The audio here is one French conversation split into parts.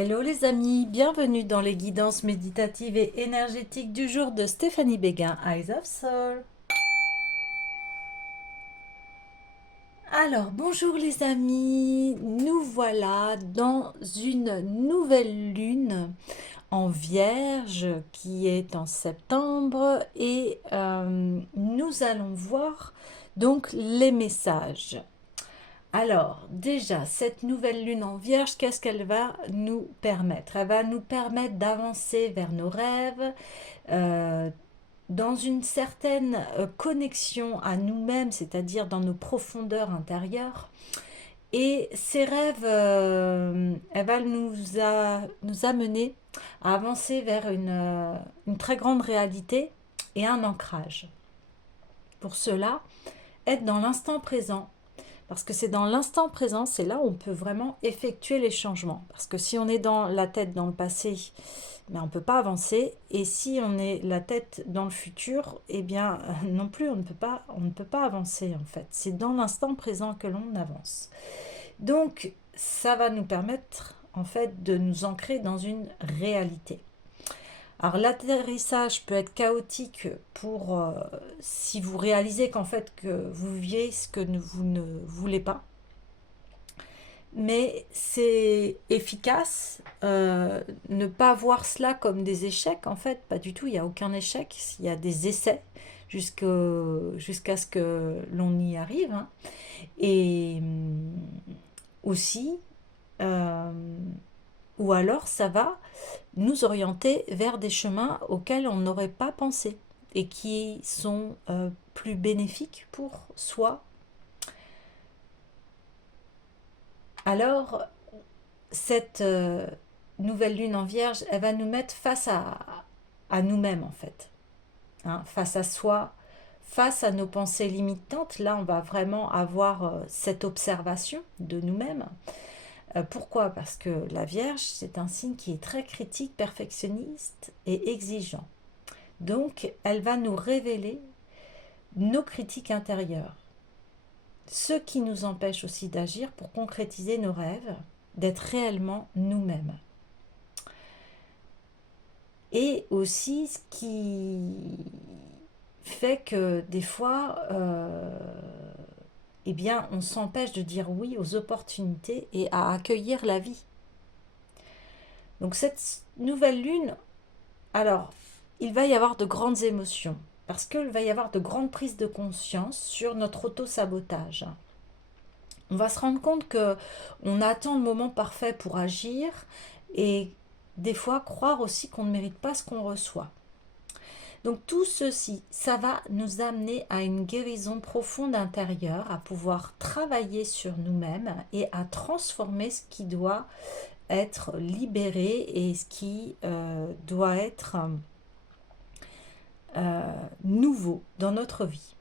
Hello les amis, bienvenue dans les guidances méditatives et énergétiques du jour de Stéphanie Béguin, Eyes of Soul. Alors, bonjour les amis, nous voilà dans une nouvelle lune en Vierge qui est en septembre et nous allons voir donc les messages. Alors, déjà, cette nouvelle lune en Vierge, qu'est-ce qu'elle va nous permettre? Elle va nous permettre d'avancer vers nos rêves, euh, dans une certaine connexion à nous-mêmes, c'est-à-dire dans nos profondeurs intérieures. Et ces rêves, elle va nous amener à avancer vers une très grande réalité et un ancrage. Pour cela, être dans l'instant présent, parce que c'est dans l'instant présent, c'est là où on peut vraiment effectuer les changements. Parce que si on est dans la tête dans le passé, mais on ne peut pas avancer. Et si on est la tête dans le futur, eh bien non plus, on ne peut pas avancer en fait. C'est dans l'instant présent que l'on avance. Donc ça va nous permettre en fait de nous ancrer dans une réalité. Alors l'atterrissage peut être chaotique pour si vous réalisez qu'en fait que vous viviez ce que vous ne voulez pas, mais c'est efficace. Ne pas voir cela comme des échecs, en fait, pas du tout, il n'y a aucun échec, il y a des essais jusqu'à ce que l'on y arrive, hein. Et aussi, euh, ou alors ça va nous orienter vers des chemins auxquels on n'aurait pas pensé et qui sont plus bénéfiques pour soi. Alors, cette nouvelle lune en Vierge, elle va nous mettre face à nous-mêmes en fait, hein, face à soi, face à nos pensées limitantes. Là, on va vraiment avoir cette observation de nous-mêmes. Pourquoi? Parce que la Vierge, c'est un signe qui est très critique, perfectionniste et exigeant. Donc, elle va nous révéler nos critiques intérieures, ce qui nous empêche aussi d'agir pour concrétiser nos rêves, d'être réellement nous-mêmes. Et aussi ce qui fait que des fois, eh bien, on s'empêche de dire oui aux opportunités et à accueillir la vie. Donc cette nouvelle lune, alors, il va y avoir de grandes émotions, parce qu'il va y avoir de grandes prises de conscience sur notre auto-sabotage. On va se rendre compte que on attend le moment parfait pour agir et des fois croire aussi qu'on ne mérite pas ce qu'on reçoit. Donc tout ceci, ça va nous amener à une guérison profonde intérieure, à pouvoir travailler sur nous-mêmes et à transformer ce qui doit être libéré et ce qui doit être nouveau dans notre vie.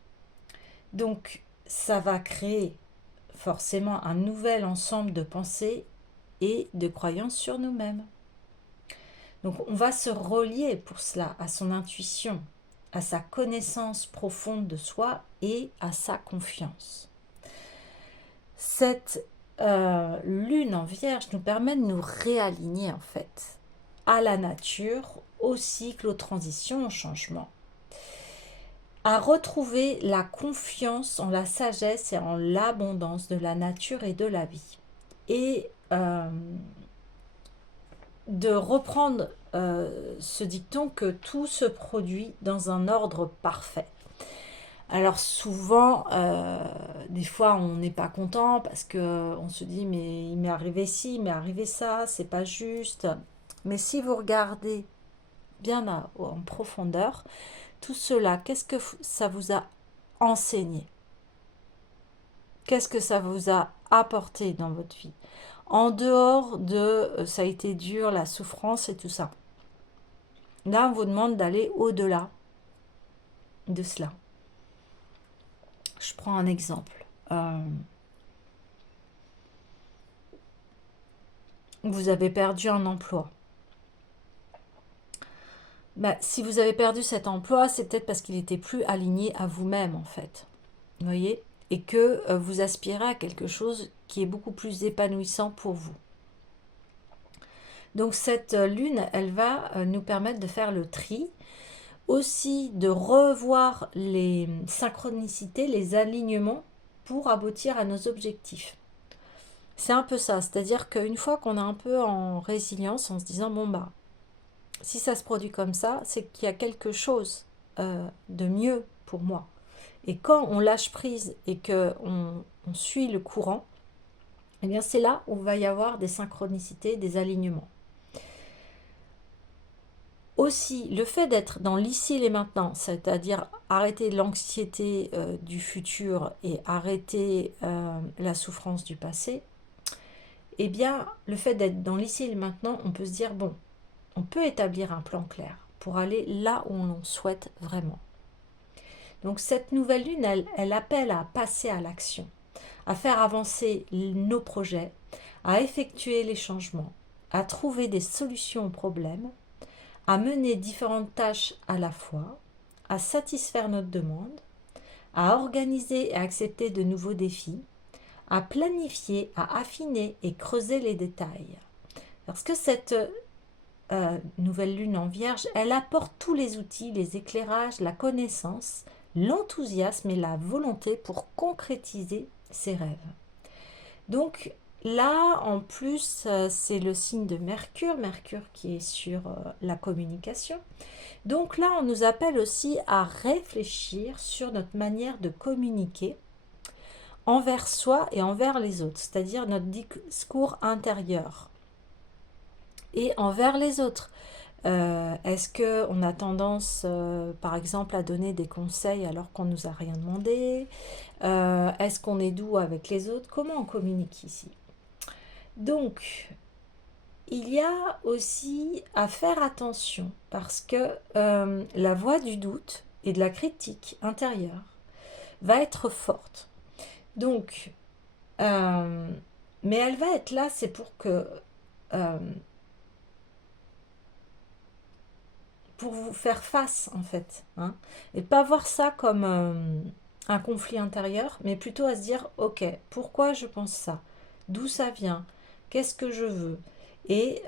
Donc ça va créer forcément un nouvel ensemble de pensées et de croyances sur nous-mêmes. Donc on va se relier pour cela à son intuition, à sa connaissance profonde de soi et à sa confiance. Cette lune en Vierge nous permet de nous réaligner en fait à la nature, au cycle, aux transitions, au changement, à retrouver la confiance en la sagesse et en l'abondance de la nature et de la vie. Et de reprendre ce dicton que tout se produit dans un ordre parfait. Alors souvent, des fois on n'est pas content parce que on se dit mais il m'est arrivé ci, il m'est arrivé ça, c'est pas juste. Mais si vous regardez bien en profondeur, tout cela, qu'est-ce que ça vous a enseigné? Qu'est-ce que ça vous a apporté dans votre vie? En dehors de ça a été dur, la souffrance et tout ça. Là, on vous demande d'aller au-delà de cela. Je prends un exemple. Vous avez perdu un emploi. Bah, si vous avez perdu cet emploi, c'est peut-être parce qu'il était plus aligné à vous-même, en fait. Vous voyez? Et que vous aspirez à quelque chose qui est beaucoup plus épanouissant pour vous. Donc cette lune, elle va nous permettre de faire le tri, aussi de revoir les synchronicités, les alignements pour aboutir à nos objectifs. C'est un peu ça, c'est-à-dire qu'une fois qu'on est un peu en résilience, en se disant, bon bah, si ça se produit comme ça, c'est qu'il y a quelque chose de mieux pour moi. Et quand on lâche prise et qu'on suit le courant, eh bien c'est là où va y avoir des synchronicités, des alignements. Aussi, le fait d'être dans l'ici et maintenant, c'est-à-dire arrêter l'anxiété du futur et arrêter la souffrance du passé, eh bien, le fait d'être dans l'ici et maintenant, on peut se dire, bon, on peut établir un plan clair pour aller là où on souhaite vraiment. Donc cette nouvelle lune, elle appelle à passer à l'action, à faire avancer nos projets, à effectuer les changements, à trouver des solutions aux problèmes, à mener différentes tâches à la fois, à satisfaire notre demande, à organiser et accepter de nouveaux défis, à planifier, à affiner et creuser les détails. Parce que cette nouvelle lune en vierge, elle apporte tous les outils, les éclairages, la connaissance, l'enthousiasme et la volonté pour concrétiser ses rêves. Donc là, en plus, c'est le signe de Mercure, Mercure qui est sur la communication. Donc là, on nous appelle aussi à réfléchir sur notre manière de communiquer envers soi et envers les autres, c'est-à-dire notre discours intérieur et envers les autres. Est-ce qu'on a tendance, par exemple, à donner des conseils alors qu'on ne nous a rien demandé? Est-ce qu'on est doux avec les autres? Comment on communique ici? Donc, il y a aussi à faire attention parce que la voix du doute et de la critique intérieure va être forte. Donc, mais elle va être là, c'est euh, pour vous faire face en fait, hein, et pas voir ça comme un conflit intérieur, mais plutôt à se dire, ok, pourquoi je pense ça? D'où ça vient? Qu'est-ce que je veux? Et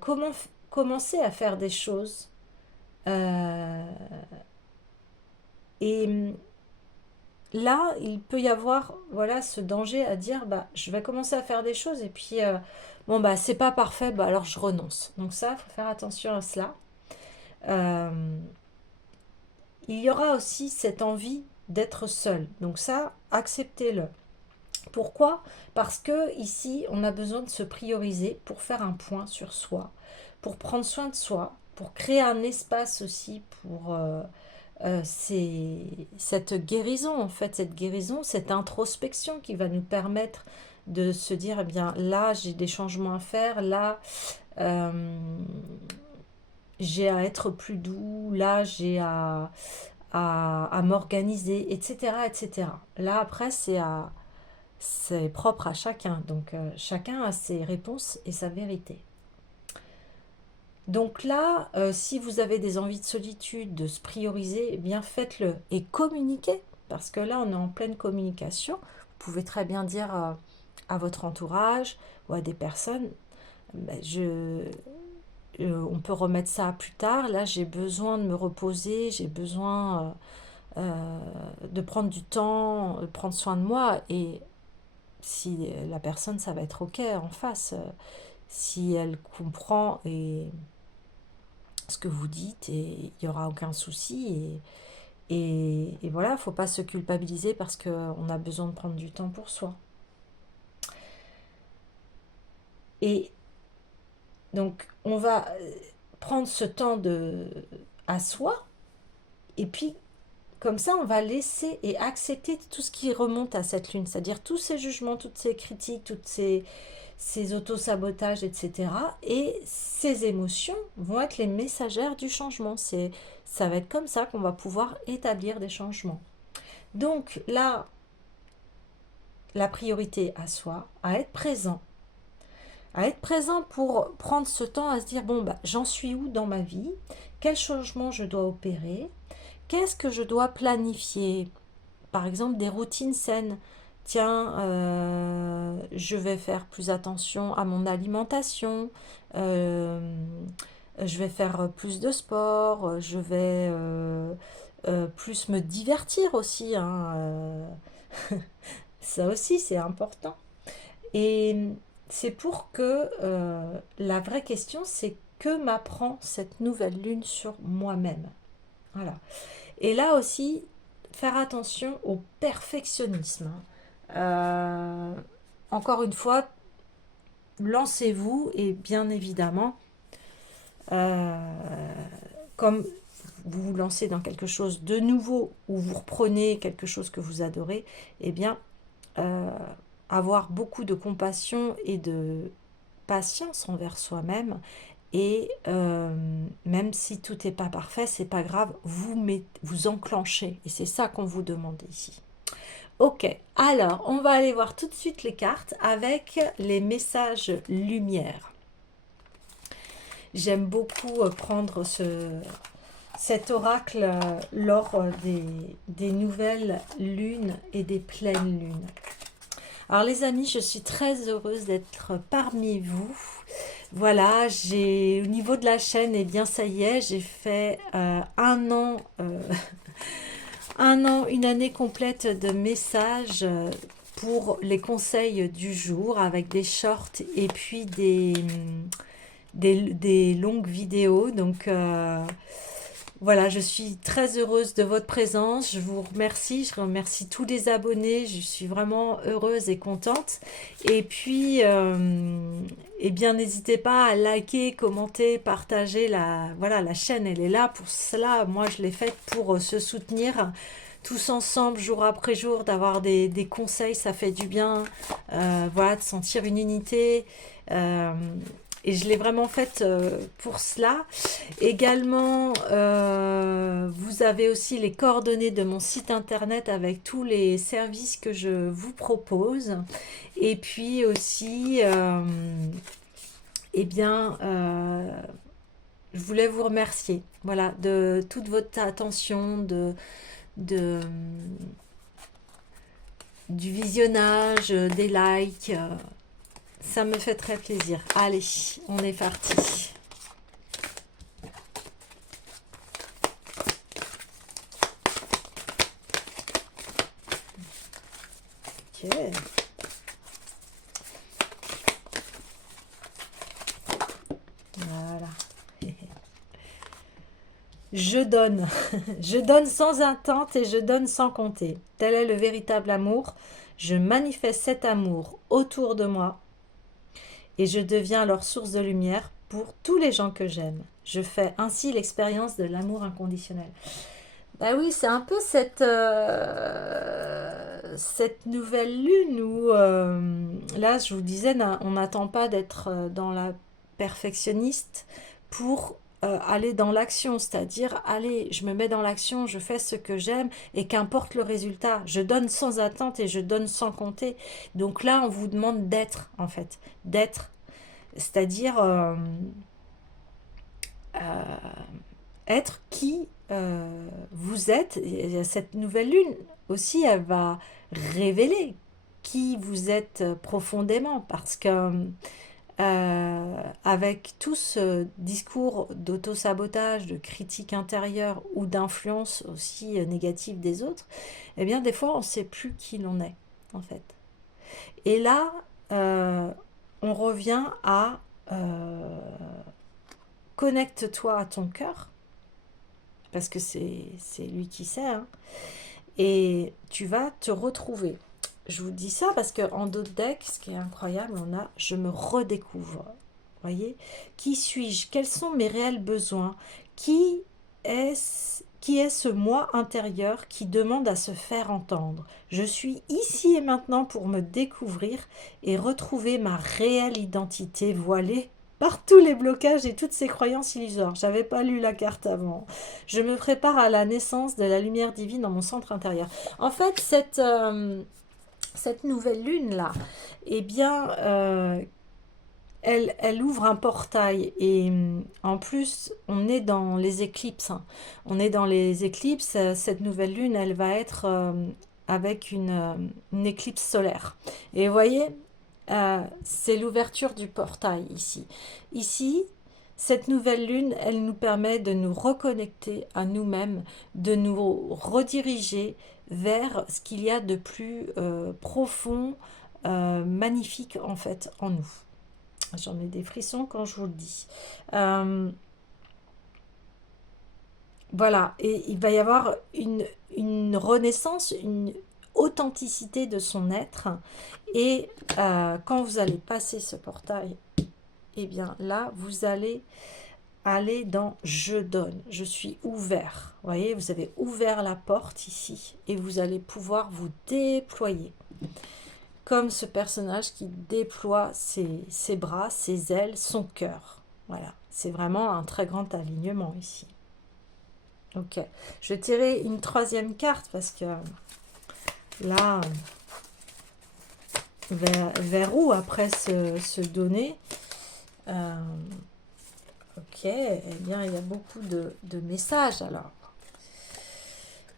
comment commencer à faire des choses euh, et là, il peut y avoir voilà ce danger à dire bah je vais commencer à faire des choses et puis bon bah c'est pas parfait, bah alors je renonce. Donc ça, il faut faire attention à cela. Euh, il y aura aussi cette envie d'être seul. Donc ça, acceptez-le. Pourquoi? Parce que ici, on a besoin de se prioriser pour faire un point sur soi, pour prendre soin de soi, pour créer un espace aussi pour cette guérison, en fait, cette guérison, cette introspection qui va nous permettre de se dire, eh bien, là, j'ai des changements à faire, là, euh, j'ai à être plus doux, là, j'ai à m'organiser, etc., etc. Là, après, c'est propre à chacun, donc chacun a ses réponses et sa vérité. Donc là, si vous avez des envies de solitude, de se prioriser, eh bien faites-le et communiquez, parce que là, on est en pleine communication. Vous pouvez très bien dire à votre entourage ou à des personnes, ben, on peut remettre ça plus tard. Là, j'ai besoin de me reposer, j'ai besoin de prendre du temps, de prendre soin de moi. Et si la personne, ça va être OK en face, si elle comprend et ce que vous dites et il n'y aura aucun souci et voilà, il ne faut pas se culpabiliser parce qu'on a besoin de prendre du temps pour soi. Et donc on va prendre ce temps à soi et puis comme ça on va laisser et accepter tout ce qui remonte à cette lune, c'est-à-dire tous ces jugements, toutes ces critiques, toutes ces autosabotages, etc. Et ces émotions vont être les messagères du changement. Ça va être comme ça qu'on va pouvoir établir des changements. Donc là, la priorité à soi, à être présent pour prendre ce temps à se dire, bon, bah, j'en suis où dans ma vie? Quel changement je dois opérer? Qu'est-ce que je dois planifier? Par exemple, des routines saines. tiens, je vais faire plus attention à mon alimentation, euh, je vais faire plus de sport, je vais plus me divertir aussi, hein, ça aussi c'est important. Et c'est pour que la vraie question, c'est que m'apprend cette nouvelle lune sur moi-même. Voilà. Et là aussi, faire attention au perfectionnisme. Euh, Encore une fois, lancez-vous et bien évidemment, euh, comme vous vous lancez dans quelque chose de nouveau ou vous reprenez quelque chose que vous adorez, eh bien, euh, avoir beaucoup de compassion et de patience envers soi-même. Et même si tout n'est pas parfait, c'est pas grave, vous enclenchez. Et c'est ça qu'on vous demande ici. Ok, alors on va aller voir tout de suite les cartes avec les messages lumière. J'aime beaucoup prendre cet oracle lors des nouvelles lunes et des pleines lunes. Alors les amis, je suis très heureuse d'être parmi vous. Voilà, au niveau de la chaîne, eh bien ça y est, j'ai fait un an, un an, une année complète de messages pour les conseils du jour avec des shorts et puis des longues vidéos. Donc voilà, je suis très heureuse de votre présence. Je vous remercie. Je remercie tous les abonnés. Je suis vraiment heureuse et contente. Et puis, eh bien, n'hésitez pas à liker, commenter, partager. Voilà, la chaîne, elle est là pour cela. Moi, je l'ai faite pour se soutenir tous ensemble, jour après jour, d'avoir des conseils. Ça fait du bien. Voilà, de sentir une unité. Et je l'ai vraiment faite pour cela. Également, vous avez aussi les coordonnées de mon site internet avec tous les services que je vous propose. Et puis aussi, eh bien, je voulais vous remercier, voilà, de toute votre attention, de, du visionnage, des likes. Ça me fait très plaisir. Allez, on est parti. Ok. Voilà. Je donne. Je donne sans attente et je donne sans compter. Tel est le véritable amour. Je manifeste cet amour autour de moi et je deviens leur source de lumière pour tous les gens que j'aime. Je fais ainsi l'expérience de l'amour inconditionnel. Bah oui, c'est un peu cette nouvelle lune où, là, je vous disais, on n'attend pas d'être dans la perfectionniste pour aller dans l'action, c'est-à-dire, allez, je me mets dans l'action, je fais ce que j'aime, et qu'importe le résultat, je donne sans attente et je donne sans compter. Donc là, on vous demande d'être, en fait, d'être, c'est-à-dire être qui vous êtes. Et cette nouvelle lune aussi, elle va révéler qui vous êtes profondément, parce que avec tout ce discours d'auto-sabotage, de critique intérieure ou d'influence aussi négative des autres, eh bien des fois on ne sait plus qui l'on est en fait. Et là, on revient à connecte-toi à ton cœur, parce que c'est lui qui sait, hein, et tu vas te retrouver. Je vous dis ça parce qu'en d'autres decks, ce qui est incroyable, on a je me redécouvre. Voyez, qui suis-je? Quels sont mes réels besoins? Qui est ce moi intérieur qui demande à se faire entendre? Je suis ici et maintenant pour me découvrir et retrouver ma réelle identité voilée par tous les blocages et toutes ces croyances illusoires. J'avais pas lu la carte avant. Je me prépare à la naissance de la lumière divine dans mon centre intérieur. En fait, cette nouvelle lune là, eh bien, elle ouvre un portail et en plus on est dans les éclipses, hein. On est dans les éclipses. Cette nouvelle lune, elle va être avec une éclipse solaire. Et vous voyez, c'est l'ouverture du portail ici. Ici, cette nouvelle lune, elle nous permet de nous reconnecter à nous-mêmes, de nous rediriger vers ce qu'il y a de plus profond, magnifique en fait en nous. J'en ai des frissons quand je vous le dis. Voilà, et il va y avoir une renaissance, une authenticité de son être. Et quand vous allez passer ce portail, eh bien là, vous allez aller dans je donne, je suis ouvert. Vous voyez, vous avez ouvert la porte ici et vous allez pouvoir vous déployer. Comme ce personnage qui déploie ses bras, ses ailes, son cœur. Voilà, c'est vraiment un très grand alignement ici. Ok, je vais tirer une troisième carte parce que là, vers où après se donner ok, eh bien il y a beaucoup de messages alors.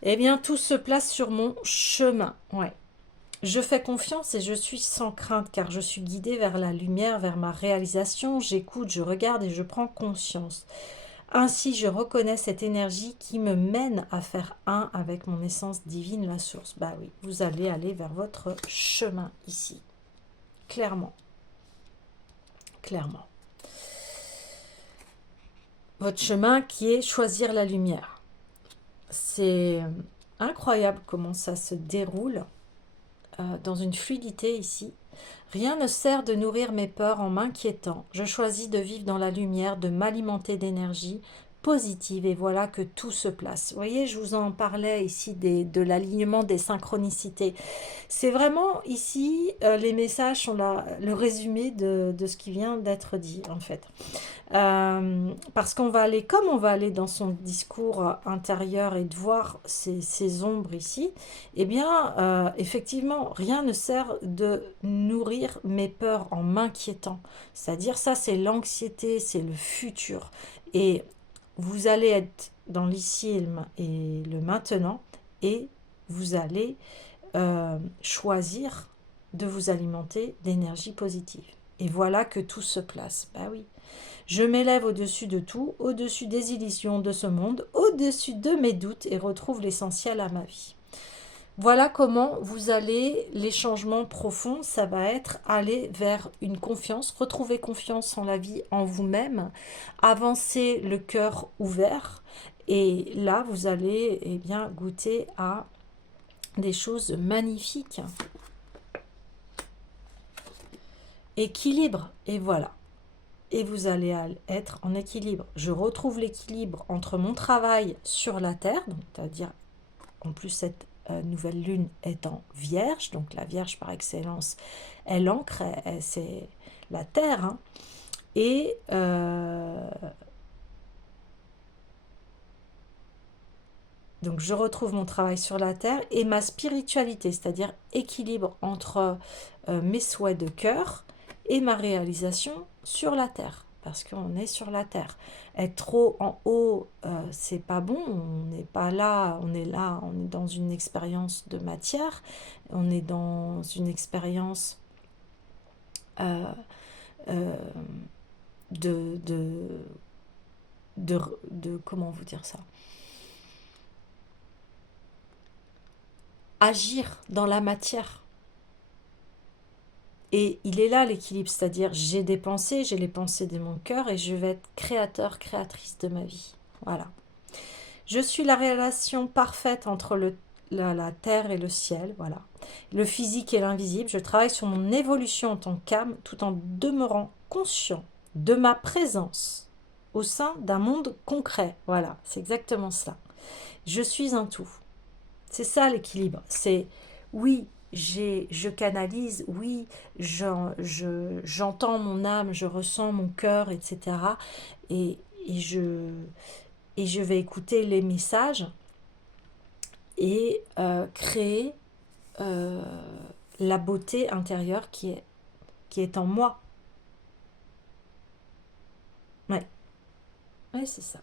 Eh bien tout se place sur mon chemin, ouais. Je fais confiance et je suis sans crainte car je suis guidée vers la lumière, vers ma réalisation. J'écoute, je regarde et je prends conscience. Ainsi, je reconnais cette énergie qui me mène à faire un avec mon essence divine, la source. Bah oui, vous allez aller vers votre chemin ici. Clairement. Clairement. Votre chemin qui est choisir la lumière. C'est incroyable comment ça se déroule dans une fluidité ici. Rien ne sert de nourrir mes peurs en m'inquiétant. Je choisis de vivre dans la lumière, de m'alimenter d'énergie positive et voilà que tout se place. Vous voyez, je vous en parlais ici de l'alignement des synchronicités. C'est vraiment ici, les messages sont le résumé de ce qui vient d'être dit en fait. Parce qu'on va aller, comme on va aller dans son discours intérieur et de voir ces ombres ici, eh bien, effectivement, rien ne sert de nourrir mes peurs en m'inquiétant. C'est-à-dire, ça, c'est l'anxiété, c'est le futur. Et vous allez être dans l'ici et le maintenant, et vous allez choisir de vous alimenter d'énergie positive. Et voilà que tout se place. Bah oui. Je m'élève au-dessus de tout, au-dessus des illusions de ce monde, au-dessus de mes doutes et retrouve l'essentiel à ma vie. Voilà comment vous allez, les changements profonds, ça va être aller vers une confiance, retrouver confiance en la vie, en vous-même, avancer le cœur ouvert et là vous allez eh bien, goûter à des choses magnifiques. Équilibre, et voilà. Et vous allez être en équilibre. Je retrouve l'équilibre entre mon travail sur la Terre, donc c'est-à-dire en plus cette nouvelle lune est en Vierge, donc la Vierge par excellence, elle ancre, c'est la Terre, hein, et donc je retrouve mon travail sur la Terre et ma spiritualité, c'est-à-dire équilibre entre mes souhaits de cœur et ma réalisation sur la Terre. Parce qu'on est sur la Terre. Être trop en haut, c'est pas bon. On n'est pas là, on est là, on est dans une expérience de matière. On est dans une expérience euh, euh, de, de, comment vous dire ça? Agir dans la matière. Et il est là l'équilibre, c'est-à-dire j'ai des pensées, j'ai les pensées de mon cœur et je vais être créateur, créatrice de ma vie. Voilà. Je suis la relation parfaite entre la terre et le ciel, voilà. Le physique et l'invisible. Je travaille sur mon évolution en tant qu'âme tout en demeurant conscient de ma présence au sein d'un monde concret. Voilà, c'est exactement cela. Je suis un tout. C'est ça l'équilibre. C'est oui, je canalise, oui, j'entends mon âme, je ressens mon cœur, etc. Et, et, je, et je vais écouter les messages et créer euh, la beauté intérieure qui est en moi. Ouais, ouais c'est ça.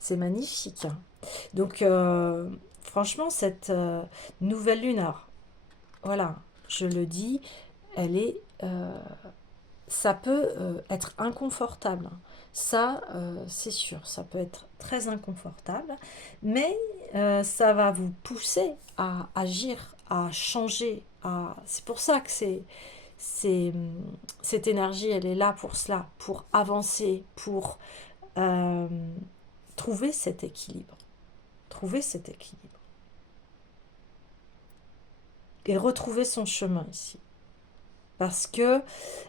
C'est magnifique, hein. Donc, franchement, cette nouvelle lune, alors, voilà, je le dis, elle est, ça peut être inconfortable. Ça, c'est sûr, ça peut être très inconfortable, mais ça va vous pousser à agir, à changer. C'est pour ça que cette énergie, elle est là pour cela, pour avancer, pour euh, trouver cet équilibre. Trouver cet équilibre. Et retrouver son chemin ici. Parce que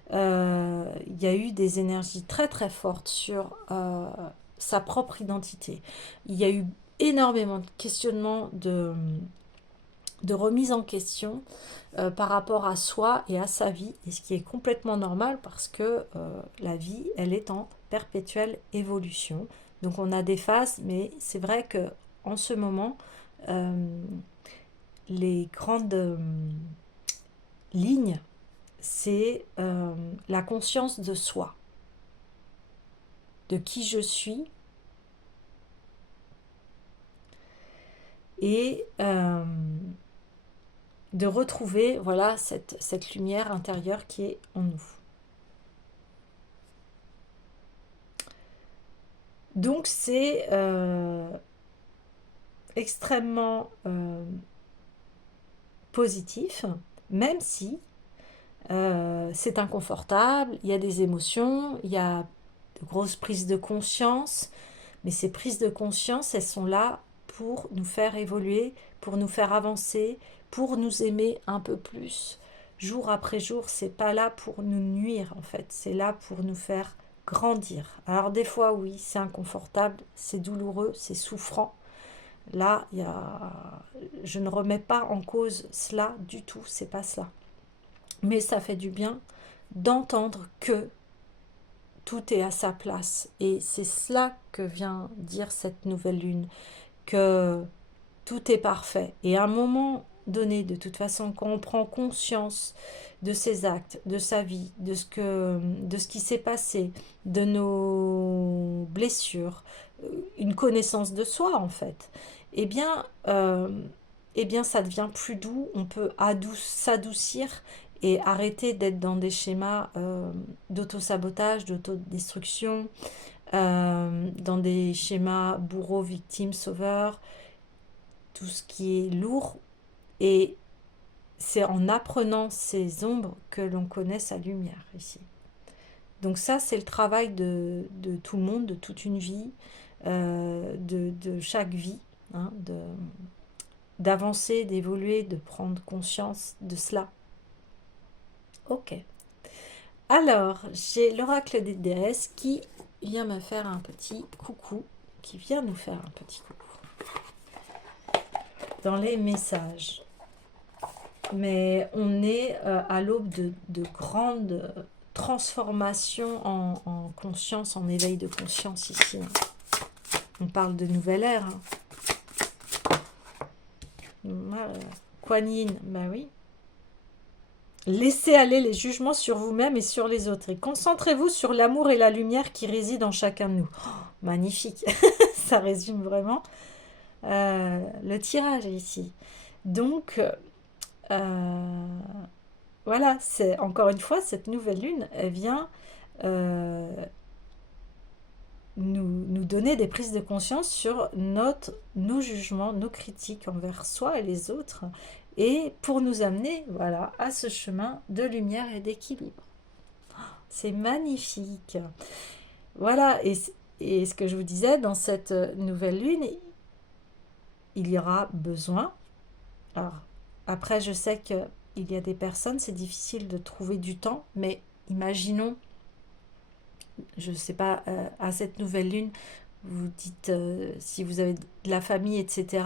il y a eu des énergies très très fortes sur sa propre identité. Il y a eu énormément de questionnements, de remise en question par rapport à soi et à sa vie, et ce qui est complètement normal parce que la vie, elle est en perpétuelle évolution. Donc on a des phases, mais c'est vrai que en ce moment, euh, les grandes lignes, c'est la conscience de soi, de qui je suis, et de retrouver voilà cette lumière intérieure qui est en nous. Donc c'est extrêmement positif, même si c'est inconfortable, il y a des émotions, il y a de grosses prises de conscience, mais ces prises de conscience, elles sont là pour nous faire évoluer, pour nous faire avancer, pour nous aimer un peu plus. Jour après jour, c'est pas là pour nous nuire en fait, c'est là pour nous faire grandir. Alors des fois oui, c'est inconfortable, c'est douloureux, c'est souffrant. Là, je ne remets pas en cause cela du tout, c'est pas cela. Mais ça fait du bien d'entendre que tout est à sa place. Et c'est cela que vient dire cette nouvelle lune, que tout est parfait. Et à un moment donné, de toute façon, quand on prend conscience de ses actes, de sa vie, de ce qui s'est passé, de nos blessures, une connaissance de soi en fait, eh bien, ça devient plus doux, on peut s'adoucir et arrêter d'être dans des schémas d'auto-sabotage, d'autodestruction, dans des schémas bourreau, victime, sauveur, tout ce qui est lourd. Et c'est en apprenant ces ombres que l'on connaît sa lumière ici. Donc ça, c'est le travail de tout le monde, de toute une vie, de chaque vie, hein, d'avancer, d'évoluer, de prendre conscience de cela. Ok. Alors, j'ai l'oracle des déesses qui vient me faire un petit coucou, qui vient nous faire un petit coucou dans les messages. Mais on est à l'aube de grandes transformations en conscience, en éveil de conscience ici. On parle de nouvelle ère. Kuan Yin, bah oui. Laissez aller les jugements sur vous-même et sur les autres. Et concentrez-vous sur l'amour et la lumière qui résident en chacun de nous. Oh, magnifique. Ça résume vraiment le tirage ici. Donc, voilà, c'est encore une fois, cette nouvelle lune, elle vient nous donner des prises de conscience sur nos jugements, nos critiques envers soi et les autres, et pour nous amener voilà, à ce chemin de lumière et d'équilibre. C'est magnifique. Voilà, et ce que je vous disais, dans cette nouvelle lune, il y aura besoin. Alors, après, je sais qu'il y a des personnes, c'est difficile de trouver du temps, mais imaginons, je ne sais pas, à cette nouvelle lune, vous dites si vous avez de la famille, etc.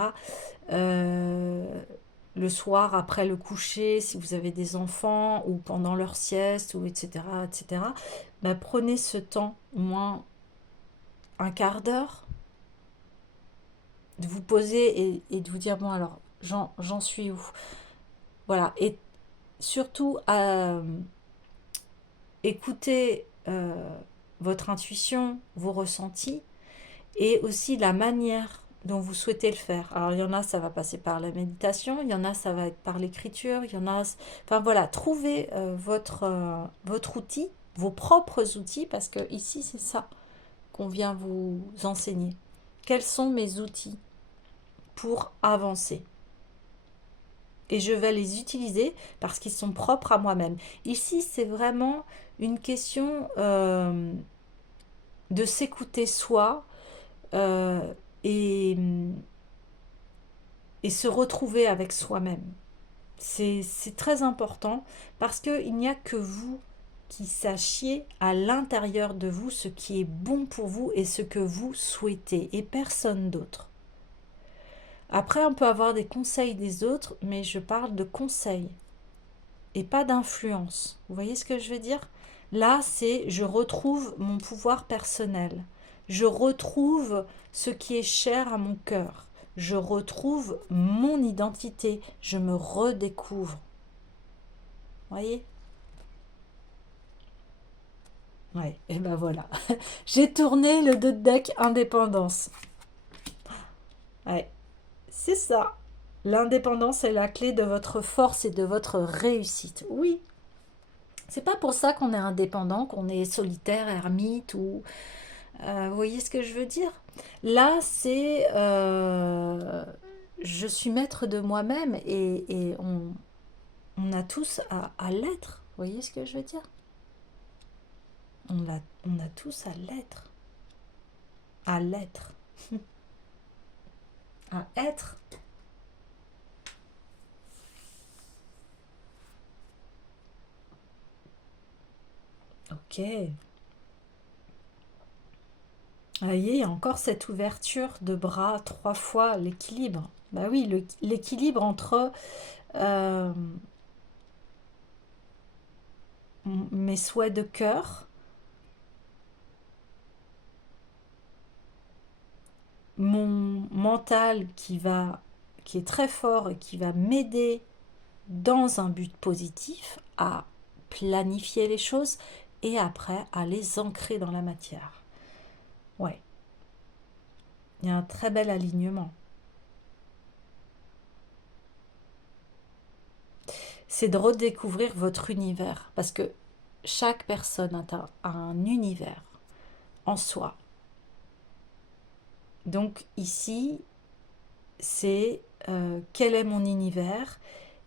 Le soir, après le coucher, si vous avez des enfants, ou pendant leur sieste, ou etc., etc., bah, prenez ce temps, au moins un quart d'heure, de vous poser et de vous dire, bon alors, j'en suis où? Voilà, et surtout écouter votre intuition, vos ressentis, et aussi la manière dont vous souhaitez le faire. Alors, il y en a, ça va passer par la méditation, il y en a, ça va être par l'écriture, il y en a... Enfin, voilà, trouvez votre outil, vos propres outils, parce que ici, c'est ça qu'on vient vous enseigner. Quels sont mes outils pour avancer? Et je vais les utiliser parce qu'ils sont propres à moi-même. Ici, c'est vraiment une question de s'écouter soi euh, et, et se retrouver avec soi-même. C'est très important parce qu'il n'y a que vous qui sachiez à l'intérieur de vous ce qui est bon pour vous et ce que vous souhaitez et personne d'autre. Après, on peut avoir des conseils des autres, mais je parle de conseils et pas d'influence. Vous voyez ce que je veux dire? Là, c'est je retrouve mon pouvoir personnel. Je retrouve ce qui est cher à mon cœur. Je retrouve mon identité. Je me redécouvre. Vous voyez? Ouais, et ben voilà. J'ai tourné le deux de deck indépendance. Ouais, c'est ça. L'indépendance est la clé de votre force et de votre réussite. Oui, c'est pas pour ça qu'on est indépendant, qu'on est solitaire, ermite ou... vous voyez ce que je veux dire? Là, c'est... je suis maître de moi-même et on a tous à l'être. Vous voyez ce que je veux dire? On a tous à l'être. À l'être. À être. Ok. Vous voyez, il y a encore cette ouverture de bras trois fois, l'équilibre. Bah oui, l'équilibre entre euh, mes souhaits de cœur, mon mental qui est très fort et qui va m'aider dans un but positif à planifier les choses et après à les ancrer dans la matière. Ouais, il y a un très bel alignement. C'est de redécouvrir votre univers parce que chaque personne a un univers en soi. Donc ici, c'est quel est mon univers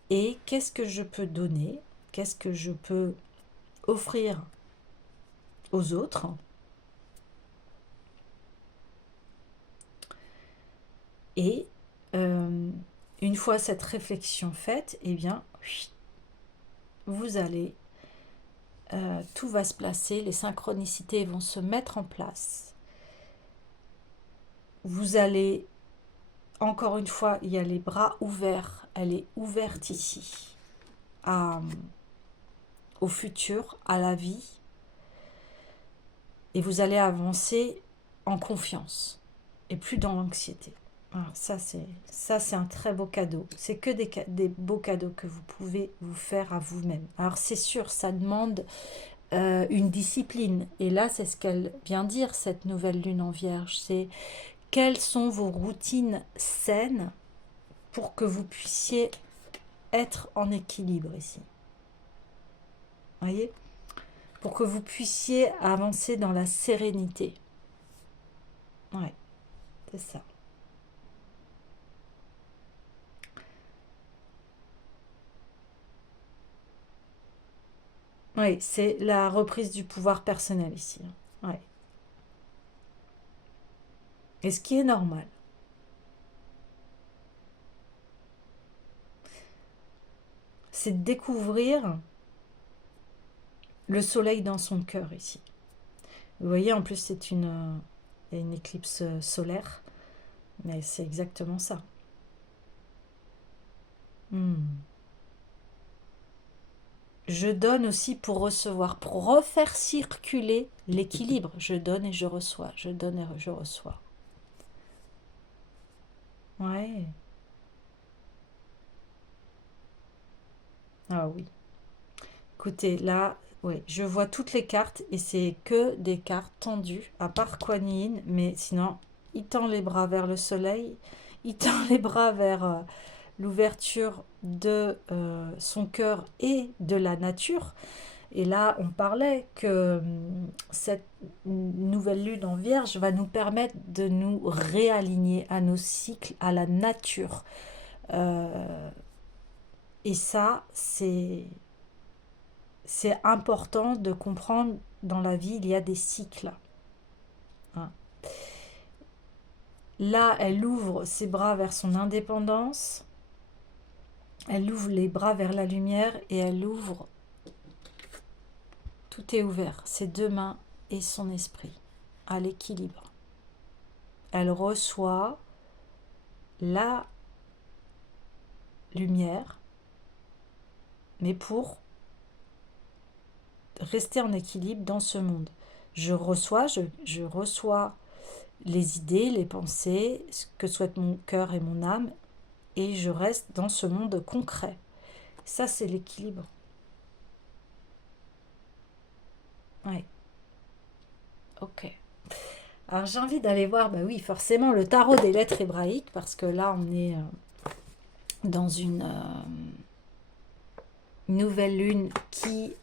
et qu'est-ce que je peux donner, qu'est-ce que je peux offrir aux autres. Et une fois cette réflexion faite, eh bien, vous allez, tout va se placer, les synchronicités vont se mettre en place. Vous allez, encore une fois, il y a les bras ouverts, elle est ouverte ici, au futur, à la vie, et vous allez avancer en confiance et plus dans l'anxiété. Alors ça c'est un très beau cadeau. C'est que des beaux cadeaux que vous pouvez vous faire à vous-même. Alors c'est sûr, ça demande une discipline. Et là, c'est ce qu'elle vient dire, cette nouvelle lune en Vierge. C'est quelles sont vos routines saines pour que vous puissiez être en équilibre ici. Voyez? Pour que vous puissiez avancer dans la sérénité. Ouais, c'est ça. Oui, c'est la reprise du pouvoir personnel ici. Ouais. Et ce qui est normal. C'est de découvrir le soleil dans son cœur ici. Vous voyez, en plus, il y a une éclipse solaire, mais c'est exactement ça. Hmm. Je donne aussi pour recevoir, pour refaire circuler l'équilibre. Je donne et je reçois, je donne et je reçois. Ouais. Ah oui. Écoutez, là, ouais, je vois toutes les cartes et c'est que des cartes tendues, à part Kuan Yin, mais sinon, il tend les bras vers le soleil, il tend les bras vers l'ouverture de son cœur et de la nature. Et là, on parlait que cette nouvelle lune en Vierge va nous permettre de nous réaligner à nos cycles, à la nature. Et ça, c'est important de comprendre. Dans la vie, il y a des cycles. Hein. Là, elle ouvre ses bras vers son indépendance, elle ouvre les bras vers la lumière et elle ouvre, tout est ouvert, ses deux mains et son esprit à l'équilibre. Elle reçoit la lumière, mais pour rester en équilibre dans ce monde. Je reçois les idées, les pensées, ce que souhaitent mon cœur et mon âme, et je reste dans ce monde concret. Ça, c'est l'équilibre. Ouais. Ok. Alors, j'ai envie d'aller voir, bah oui, forcément, le tarot des lettres hébraïques, parce que là, on est dans une nouvelle lune qui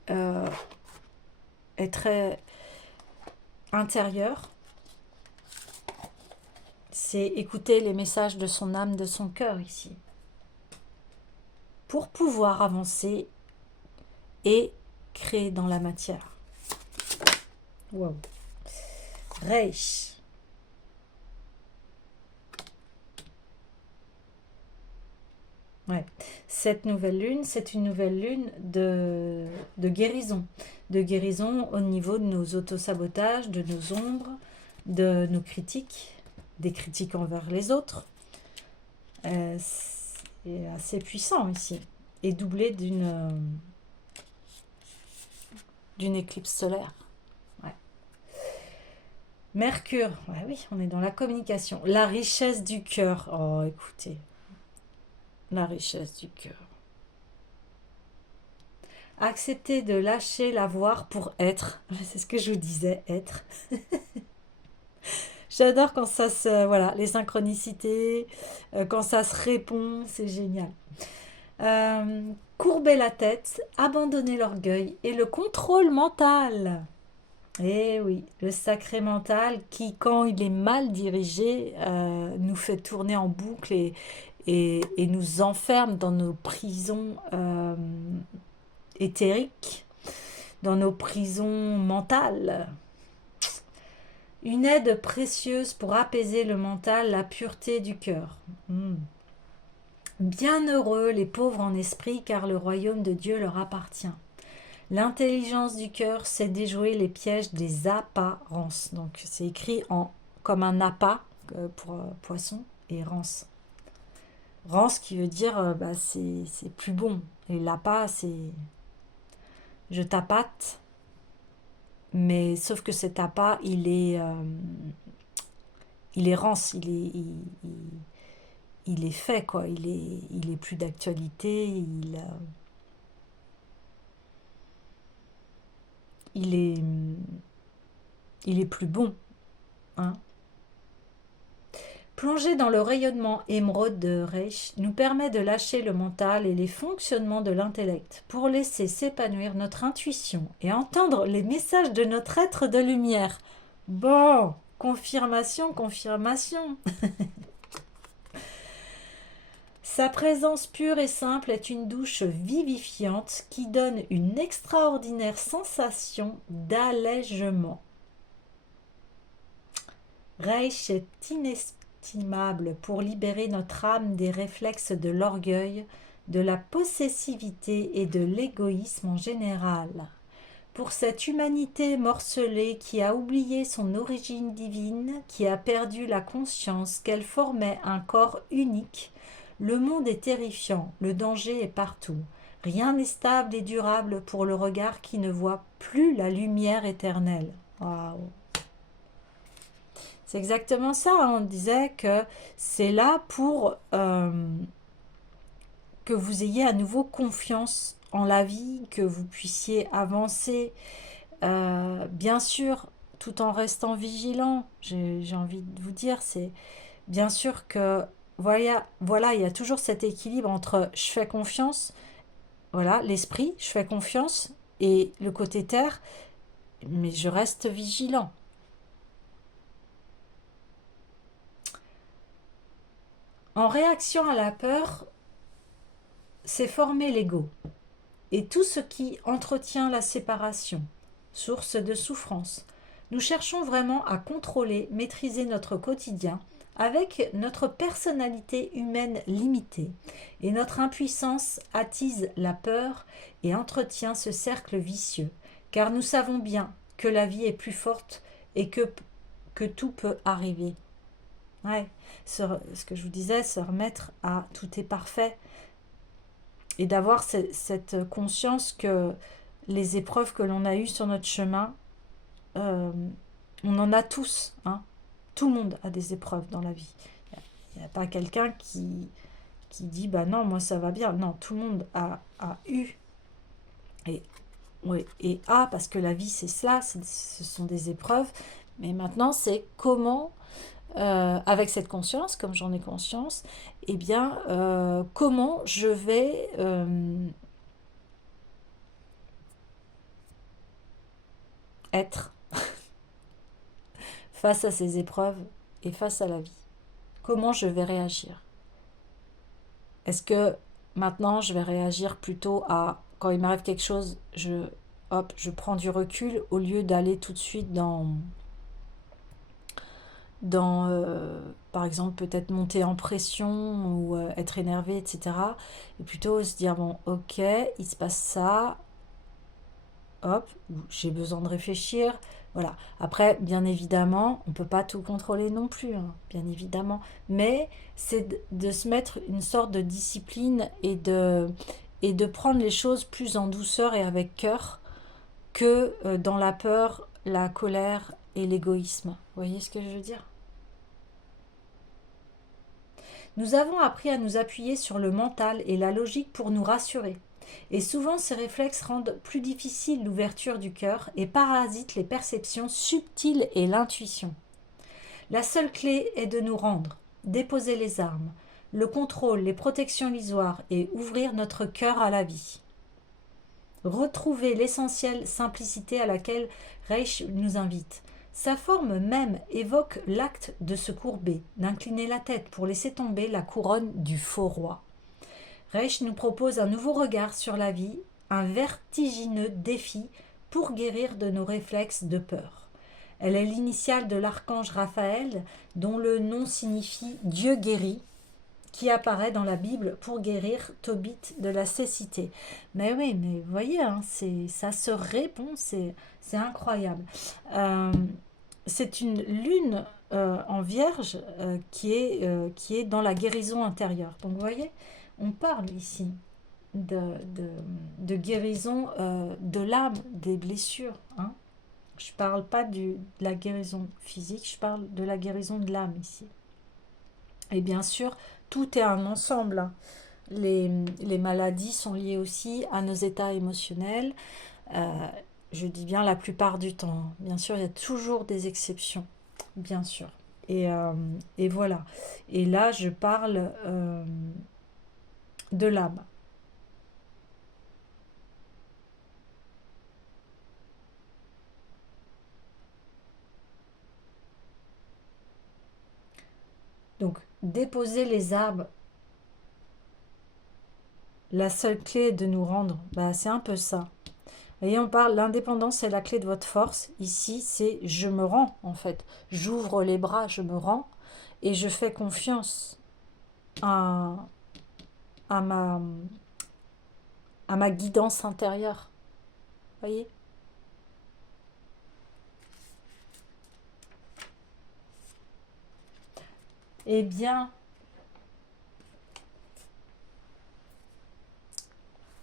est très intérieure. C'est écouter les messages de son âme, de son cœur ici. Pour pouvoir avancer et créer dans la matière. Wow. Reich. Ouais. Cette nouvelle lune, c'est une nouvelle lune de guérison. De guérison au niveau de nos autosabotages, de nos ombres, de nos critiques, des critiques envers les autres. C'est assez puissant ici. Et doublé d'une éclipse solaire. Ouais. Mercure, ouais, oui, on est dans la communication. La richesse du cœur. Oh, écoutez. La richesse du cœur. Accepter de lâcher l'avoir pour être. C'est ce que je vous disais, être. J'adore quand ça se... Voilà, les synchronicités, quand ça se répond, c'est génial. Courber la tête, abandonner l'orgueil et le contrôle mental. Eh oui, le sacré mental qui, quand il est mal dirigé, nous fait tourner en boucle et nous enferme dans nos prisons éthériques, dans nos prisons mentales. Une aide précieuse pour apaiser le mental, la pureté du cœur. Bienheureux les pauvres en esprit, car le royaume de Dieu leur appartient. L'intelligence du cœur sait déjouer les pièges des apparences. Donc c'est écrit comme un appât pour poisson et rance. Rance qui veut dire c'est plus bon. Et l'appât c'est je t'appâte. Mais sauf que cet appât il est rance, il est fait quoi. Il est plus d'actualité. Il est plus bon. Hein. Plonger dans le rayonnement émeraude de Reich nous permet de lâcher le mental et les fonctionnements de l'intellect pour laisser s'épanouir notre intuition et entendre les messages de notre être de lumière. Bon, confirmation. Sa présence pure et simple est une douche vivifiante qui donne une extraordinaire sensation d'allègement. Reich est inestimable pour libérer notre âme des réflexes de l'orgueil, de la possessivité et de l'égoïsme en général. Pour cette humanité morcelée qui a oublié son origine divine, qui a perdu la conscience qu'elle formait un corps unique, le monde est terrifiant, le danger est partout. Rien n'est stable et durable pour le regard qui ne voit plus la lumière éternelle. Waouh! C'est exactement ça, hein. On disait que c'est là pour que vous ayez à nouveau confiance en la vie, que vous puissiez avancer. Bien sûr, tout en restant vigilant. J'ai envie de vous dire, c'est bien sûr que voilà, il y a toujours cet équilibre entre je fais confiance, voilà, l'esprit, je fais confiance, et le côté terre, mais je reste vigilant. En réaction à la peur, c'est former l'ego et tout ce qui entretient la séparation, source de souffrance. Nous cherchons vraiment à contrôler, maîtriser notre quotidien avec notre personnalité humaine limitée, et notre impuissance attise la peur et entretient ce cercle vicieux, car nous savons bien que la vie est plus forte et que tout peut arriver. Ouais, ce que je vous disais, se remettre à tout est parfait et d'avoir cette conscience que les épreuves que l'on a eues sur notre chemin, euh, on en a tous, hein. Tout le monde a des épreuves dans la vie. Il n'y a pas quelqu'un qui dit bah non, moi ça va bien. Non, tout le monde a eu et, ouais, et a, parce que la vie c'est cela, ce sont des épreuves. Mais maintenant, c'est comment, avec cette conscience, comme j'en ai conscience, eh bien, comment je vais être face à ces épreuves et face à la vie. Comment je vais réagir? Est-ce que maintenant je vais réagir plutôt à quand il m'arrive quelque chose, je prends du recul au lieu d'aller tout de suite dans par exemple peut-être monter en pression ou être énervé, etc. Et plutôt se dire bon ok, il se passe ça, hop, j'ai besoin de réfléchir. Voilà. Après, bien évidemment, on ne peut pas tout contrôler non plus, hein, bien évidemment. Mais c'est de se mettre une sorte de discipline et de prendre les choses plus en douceur et avec cœur que dans la peur, la colère et l'égoïsme. Vous voyez ce que je veux dire? Nous avons appris à nous appuyer sur le mental et la logique pour nous rassurer. Et souvent, ces réflexes rendent plus difficile l'ouverture du cœur et parasitent les perceptions subtiles et l'intuition. La seule clé est de nous rendre, déposer les armes, le contrôle, les protections illusoires et ouvrir notre cœur à la vie. Retrouver l'essentielle simplicité à laquelle Reich nous invite. Sa forme même évoque l'acte de se courber, d'incliner la tête pour laisser tomber la couronne du faux roi. Reich nous propose un nouveau regard sur la vie, un vertigineux défi pour guérir de nos réflexes de peur. Elle est l'initiale de l'archange Raphaël, dont le nom signifie Dieu guérit, qui apparaît dans la Bible pour guérir Tobit de la cécité. Mais oui, mais vous voyez, hein, ça se répond, c'est incroyable. Euh, c'est une lune en vierge qui est dans la guérison intérieure. Donc vous voyez, on parle ici de, de, de guérison de l'âme, des blessures. Hein. Je ne parle pas de la guérison physique, je parle de la guérison de l'âme ici. Et bien sûr, tout est un ensemble. Hein. Les maladies sont liées aussi à nos états émotionnels. Euh, je dis bien la plupart du temps. Bien sûr, il y a toujours des exceptions. Bien sûr. Et voilà. Et là, je parle de l'âme. Donc, déposer les arbres, la seule clé de nous rendre, bah, c'est un peu ça. Vous voyez, on parle, l'indépendance est la clé de votre force. Ici, c'est je me rends, en fait. J'ouvre les bras, je me rends et je fais confiance à, à ma, à ma guidance intérieure. Vous voyez? Eh bien,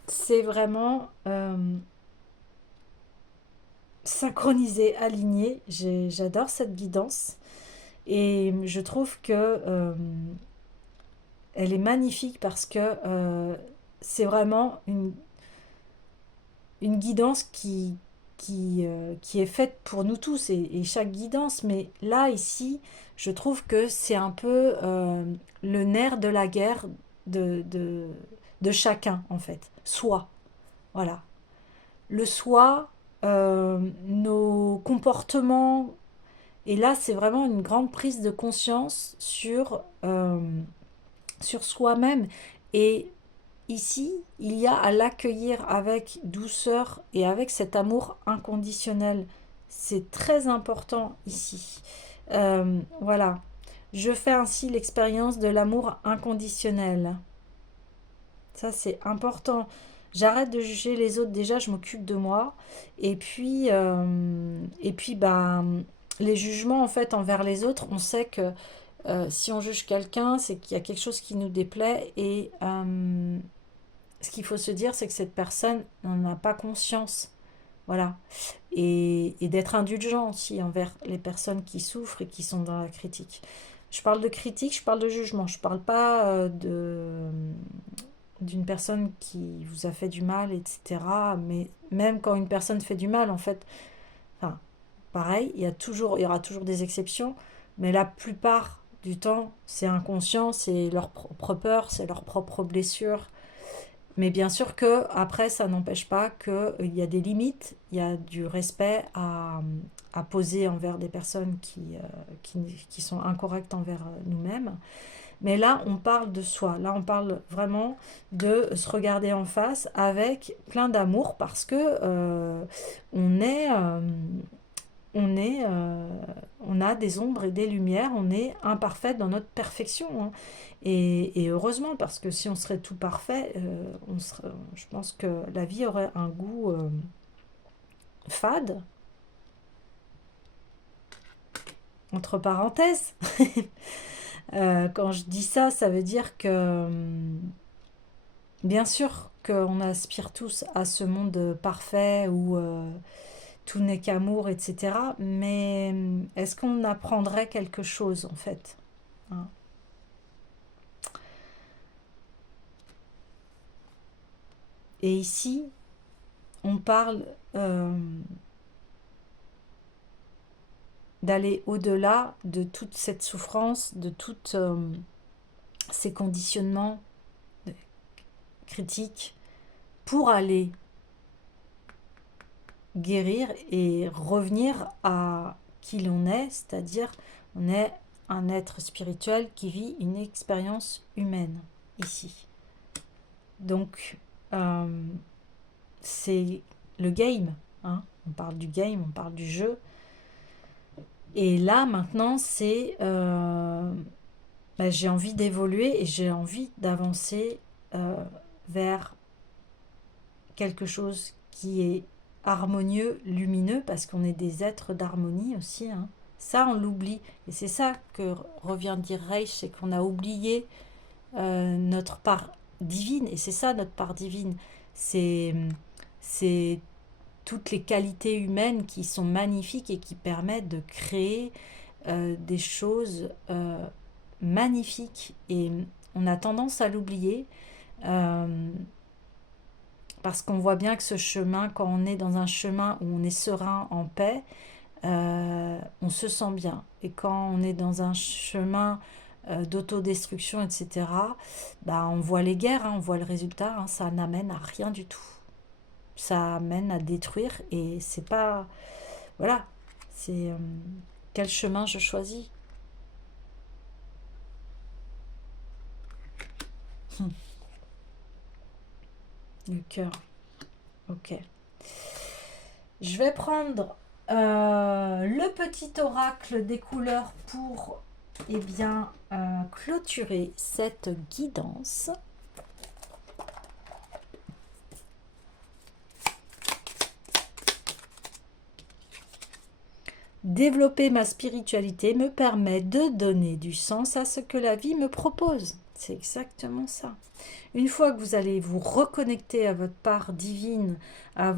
c'est vraiment synchronisé, aligné. J'adore cette guidance et je trouve que elle est magnifique parce que c'est vraiment une guidance qui est faite pour nous tous et chaque guidance. Mais là, ici, je trouve que c'est un peu le nerf de la guerre de, de, de chacun, en fait. Soi, voilà. Le soi, nos comportements. Et là, c'est vraiment une grande prise de conscience sur soi-même. Et ici, il y a à l'accueillir avec douceur et avec cet amour inconditionnel. C'est très important ici. Voilà. Je fais ainsi l'expérience de l'amour inconditionnel. Ça, c'est important. J'arrête de juger les autres. Déjà, je m'occupe de moi. Et puis, bah, les jugements, en fait, envers les autres, on sait que si on juge quelqu'un, c'est qu'il y a quelque chose qui nous déplaît. Et ce qu'il faut se dire, c'est que cette personne n'en a pas conscience. Voilà. Et d'être indulgent aussi envers les personnes qui souffrent et qui sont dans la critique. Je parle de critique, je parle de jugement. Je parle pas d'une personne qui vous a fait du mal, etc. Mais même quand une personne fait du mal, en fait, enfin, pareil, il y aura toujours des exceptions, mais la plupart du temps, c'est inconscient, c'est leur propre peur, c'est leur propre blessure. Mais bien sûr que après, ça n'empêche pas qu'il y a des limites, il y a du respect à poser envers des personnes qui sont incorrectes envers nous-mêmes. Mais là, on parle de soi. Là, on parle vraiment de se regarder en face avec plein d'amour parce que on est, euh, on a des ombres et des lumières. On est imparfait dans notre perfection, hein. Et heureusement, parce que si on serait tout parfait, je pense que la vie aurait un goût fade, entre parenthèses. Quand je dis ça, ça veut dire que bien sûr qu'on aspire tous à ce monde parfait où tout n'est qu'amour, etc. Mais est-ce qu'on apprendrait quelque chose en fait, hein? Et ici, on parle d'aller au-delà de toute cette souffrance, de tous ces conditionnements critiques pour aller guérir et revenir à qui l'on est, c'est-à-dire on est un être spirituel qui vit une expérience humaine ici. Donc c'est le game, hein. On parle du game, on parle du jeu. Et là maintenant c'est j'ai envie d'évoluer et j'ai envie d'avancer vers quelque chose qui est harmonieux, lumineux, parce qu'on est des êtres d'harmonie aussi, hein. Ça, on l'oublie. Et c'est ça que revient dire Reich, c'est qu'on a oublié notre part divine. Et c'est ça, notre part divine. C'est toutes les qualités humaines qui sont magnifiques et qui permettent de créer des choses magnifiques. Et on a tendance à l'oublier. Parce qu'on voit bien que ce chemin, quand on est dans un chemin où on est serein, en paix, on se sent bien. Et quand on est dans un chemin d'autodestruction, etc., bah, on voit les guerres, hein, on voit le résultat, hein, ça n'amène à rien du tout. Ça amène à détruire et c'est pas... Voilà, c'est quel chemin je choisis. Le cœur, ok. Je vais prendre le petit oracle des couleurs pour clôturer cette guidance. Développer ma spiritualité me permet de donner du sens à ce que la vie me propose. C'est exactement ça. Une fois que vous allez vous reconnecter à votre part divine, à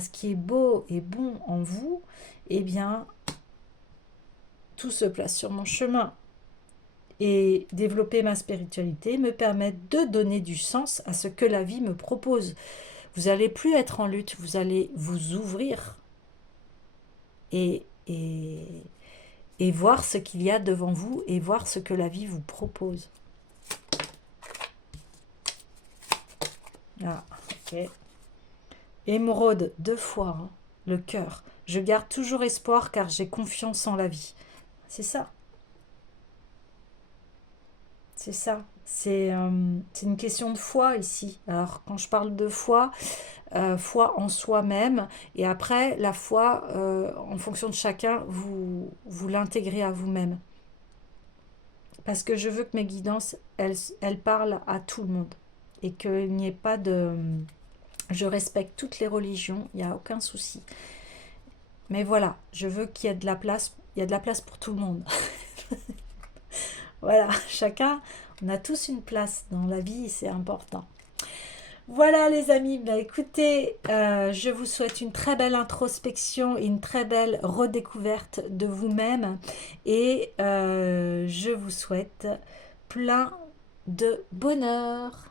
ce qui est beau et bon en vous, eh bien, tout se place sur mon chemin. Et développer ma spiritualité me permet de donner du sens à ce que la vie me propose. Vous n'allez plus être en lutte, vous allez vous ouvrir et voir ce qu'il y a devant vous et voir ce que la vie vous propose. Ah, ok. Émeraude, 2 fois, hein, le cœur. Je garde toujours espoir car j'ai confiance en la vie. C'est ça. C'est ça. C'est une question de foi ici. Alors, quand je parle de foi, foi en soi-même, et après, la foi, en fonction de chacun, vous l'intégrez à vous-même. Parce que je veux que mes guidances, elles parlent à tout le monde. Et qu'il n'y ait pas de... Je respecte toutes les religions, il n'y a aucun souci. Mais voilà, je veux qu'il y ait de la place, il y a de la place pour tout le monde. Voilà, chacun, on a tous une place dans la vie, c'est important. Voilà les amis, bah, écoutez, je vous souhaite une très belle introspection et une très belle redécouverte de vous-même et je vous souhaite plein de bonheur.